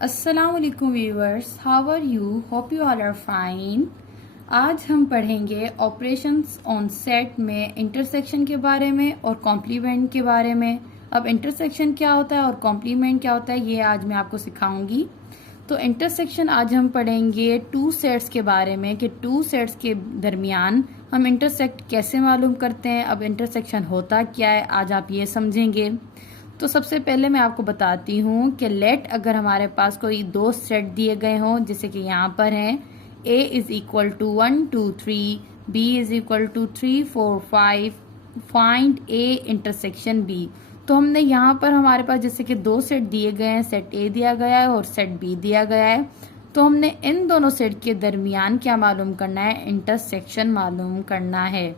अस्सलाम वालेकुम viewers, how are you? Hope you all are fine. आज हम पढ़ेंगे ऑपरेशंस ऑन सेट में इंटरसेक्शन के बारे में और कॉम्प्लीमेंट के बारे में। अब इंटरसेक्शन क्या होता है और कॉम्प्लीमेंट क्या होता है ये आज मैं आपको सिखाऊंगी। तो इंटरसेक्शन आज हम पढ़ेंगे टू सेट्स के बारे में कि टू सेट्स के दरमियान हम इंटरसेक्ट कैसे मालूम करते हैं। अब इंटरसेक्शन होता क्या है आज आप ये समझेंगे। तो सबसे पहले मैं आपको बताती हूँ कि लेट अगर हमारे पास कोई दो सेट दिए गए हों, जैसे कि यहाँ पर हैं a is equal to 1 2 3, b is equal to 3 4 5, find a intersection b। तो हमने यहाँ पर हमारे पास जैसे कि दो सेट दिए गए हैं, सेट a दिया गया है और सेट b दिया गया है। तो हमने इन दोनों सेट के दरमियान क्या मालूम करना है? इंटरसेक्शन मालूम करना है।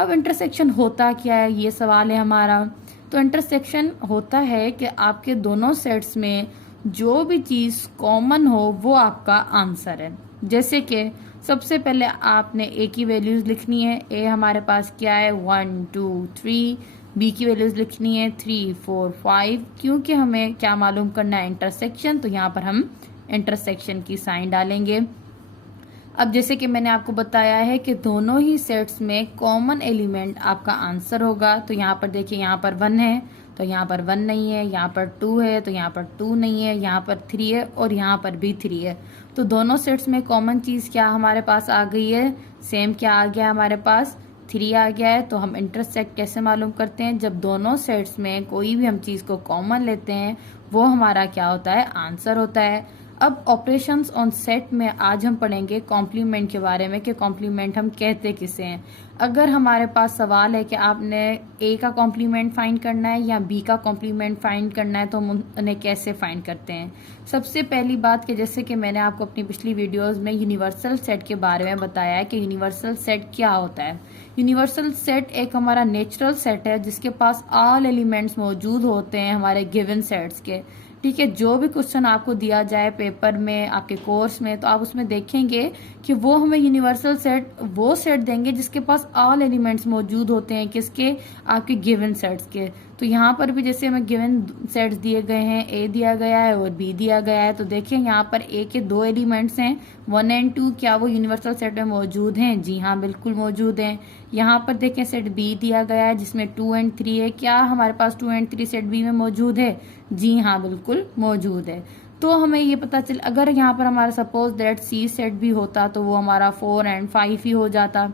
अब इंटरसेक्शन होता क्या है ये सवाल है हमारा। तो इंटरसेक्शन होता है कि आपके दोनों सेट्स में जो भी चीज कॉमन हो वो आपका आंसर है। जैसे कि सबसे पहले आपने ए की वैल्यूज लिखनी है। ए हमारे पास क्या है? 1 2 3। बी की वैल्यूज लिखनी है 3 4 5। क्योंकि हमें क्या मालूम करना है? इंटरसेक्शन। तो यहाँ पर हम इंटरसेक्शन की साइन डालेंगे। अब जैसे कि मैंने आपको बताया है कि दोनों ही सेट्स में कॉमन एलिमेंट आपका आंसर होगा। तो यहाँ पर देखिए, यहाँ पर 1 है तो यहाँ पर 1 नहीं है, यहाँ पर 2 है तो यहाँ पर 2 नहीं है, यहाँ पर 3 है और यहाँ पर भी 3 है। तो दोनों सेट्स में कॉमन चीज क्या हमारे पास आ गई है? सेम क्या आ गया हमारे पास? 3 आ गया है। तो हम इंटरसेक्ट कैसे मालूम करते हैं? जब दोनों सेट्स में कोई भी हम चीज को कॉमन लेते हैं वो हमारा क्या होता है? आंसर होता है। अब ऑपरेशंस ऑन सेट में आज हम पढ़ेंगे कॉम्प्लीमेंट के बारे में कि कॉम्प्लीमेंट हम कहते किसे हैं। अगर हमारे पास सवाल है कि आपने ए का कॉम्प्लीमेंट फाइंड करना है या बी का कॉम्प्लीमेंट फाइंड करना है तो हम उन्हें कैसे फाइंड करते हैं। सबसे पहली बात कि जैसे कि मैंने आपको अपनी पिछली वीडियोस में यूनिवर्सल सेट के बारे में बताया है कि यूनिवर्सल सेट क्या होता है। यूनिवर्सल सेट एक हमारा नेचुरल सेट है जिसके पास ऑल एलिमेंट्स मौजूद होते हैं हमारे गिवन सेट्स के। ठीक है, जो भी क्वेश्चन आपको दिया जाए पेपर में, आपके कोर्स में, तो आप उसमें देखेंगे कि वो हमें यूनिवर्सल सेट वो सेट देंगे जिसके पास ऑल एलिमेंट्स मौजूद होते हैं। किसके? आपके गिवन सेट्स के। तो यहाँ पर भी जैसे हमें गिवन सेट्स दिए गए हैं, ए दिया गया है और बी दिया गया है। तो देखिए यहाँ पर ए के दो एलिमेंट्स हैं 1 और 2। क्या वो यूनिवर्सल सेट में मौजूद हैं? जी हाँ, बिल्कुल मौजूद हैं। यहाँ पर देखें सेट बी दिया गया है जिसमें 2 और 3 है। क्या हमारे पास 2 और 3 सेट बी में मौजूद है? जी हाँ, बिल्कुल मौजूद है। तो हमें ये पता चल, अगर यहाँ पर हमारा सपोज दैट सी सेट भी होता तो वो हमारा 4 और 5 ही हो जाता।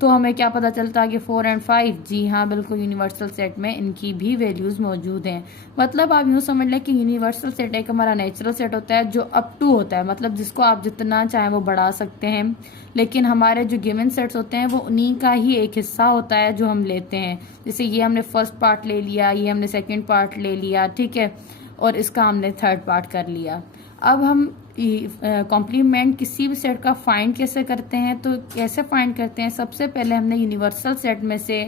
तो हमें क्या पता चलता कि 4 और 5, जी हाँ बिल्कुल यूनिवर्सल सेट में इनकी भी वैल्यूज मौजूद हैं। मतलब आप यूं समझ लें कि यूनिवर्सल सेट एक हमारा नेचुरल सेट होता है जो अप टू होता है, मतलब जिसको आप जितना चाहें वो बढ़ा सकते हैं। लेकिन हमारे जो गिवन सेट्स होते हैं वो उन्हीं का ही एक हिस्सा होता है जो हम लेते हैं। जैसे ये हमने फर्स्ट पार्ट ले लिया, ये हमने सेकेंड पार्ट ले लिया, ठीक है, और इसका हमने थर्ड पार्ट कर लिया। अब हम कॉम्प्लीमेंट किसी भी सेट का फाइंड कैसे करते हैं? तो कैसे फाइंड करते हैं? सबसे पहले हमने यूनिवर्सल सेट में से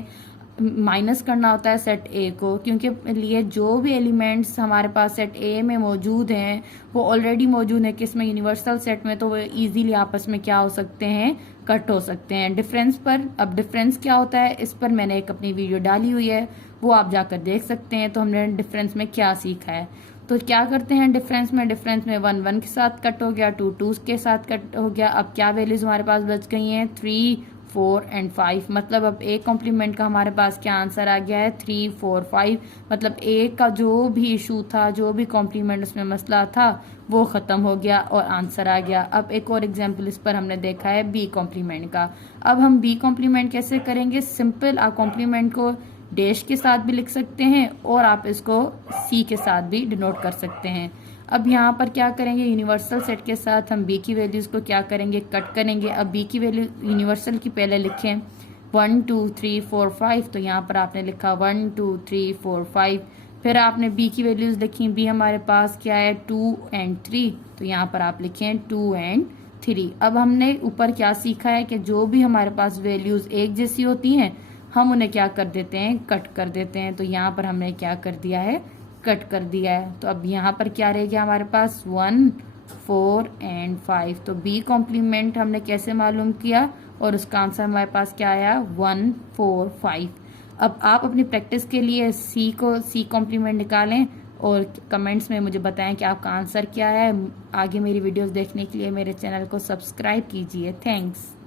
माइनस करना होता है सेट ए को, क्योंकि लिए जो भी एलिमेंट्स हमारे पास सेट ए में मौजूद हैं वो ऑलरेडी मौजूद है किसमें? यूनिवर्सल सेट में। तो वो इजीली आपस में क्या हो सकते हैं? कट हो सकते हैं डिफरेंस पर। अब डिफरेंस क्या होता है इस पर मैंने एक अपनी वीडियो डाली हुई है, वो आप जाकर देख सकते हैं। तो हमने डिफरेंस में क्या सीखा है। तो क्या करते हैं डिफरेंस में? 1 1 के साथ कट हो गया, 2 2 के साथ कट हो गया। अब क्या वैल्यूज हमारे पास बच गई हैं? 3 4 और 5। मतलब अब ए कॉम्प्लीमेंट का हमारे पास क्या आंसर आ गया है? 3 4 5। मतलब ए का जो भी इशू था, जो भी कॉम्प्लीमेंट उसमें मसला था वो खत्म हो गया और आंसर आ गया। अब एक और एग्जाम्पल इस पर हमने देखा है बी कॉम्प्लीमेंट का। अब हम बी कॉम्प्लीमेंट कैसे करेंगे? सिंपल, आप कॉम्प्लीमेंट को डैश के साथ भी लिख सकते हैं और आप इसको सी के साथ भी डिनोट कर सकते हैं। अब यहाँ पर क्या करेंगे? यूनिवर्सल सेट के साथ हम बी की वैल्यूज को क्या करेंगे? कट करेंगे। अब बी की वैल्यू यूनिवर्सल की पहले लिखें 1 2 3 4 5। तो यहाँ पर आपने लिखा 1 2 3 4 5। फिर आपने बी की वैल्यूज लिखी। बी हमारे पास क्या है? 2 और 3। तो यहाँ पर आप लिखें 2 और 3। अब हमने ऊपर क्या सीखा है कि जो भी हमारे पास वैल्यूज एक जैसी होती हैं हम उन्हें क्या कर देते हैं? कट कर देते हैं। तो यहाँ पर हमने क्या कर दिया है? कट कर दिया है। तो अब यहाँ पर क्या रह गया हमारे पास? 1 4 और 5। तो बी कॉम्प्लीमेंट हमने कैसे मालूम किया और उसका आंसर हमारे पास क्या आया? 1 4 5। अब आप अपनी प्रैक्टिस के लिए सी कॉम्प्लीमेंट निकालें और कमेंट्स में मुझे बताएं कि आपका आंसर क्या है। आगे मेरी वीडियोस देखने के लिए मेरे चैनल को सब्सक्राइब कीजिए। थैंक्स।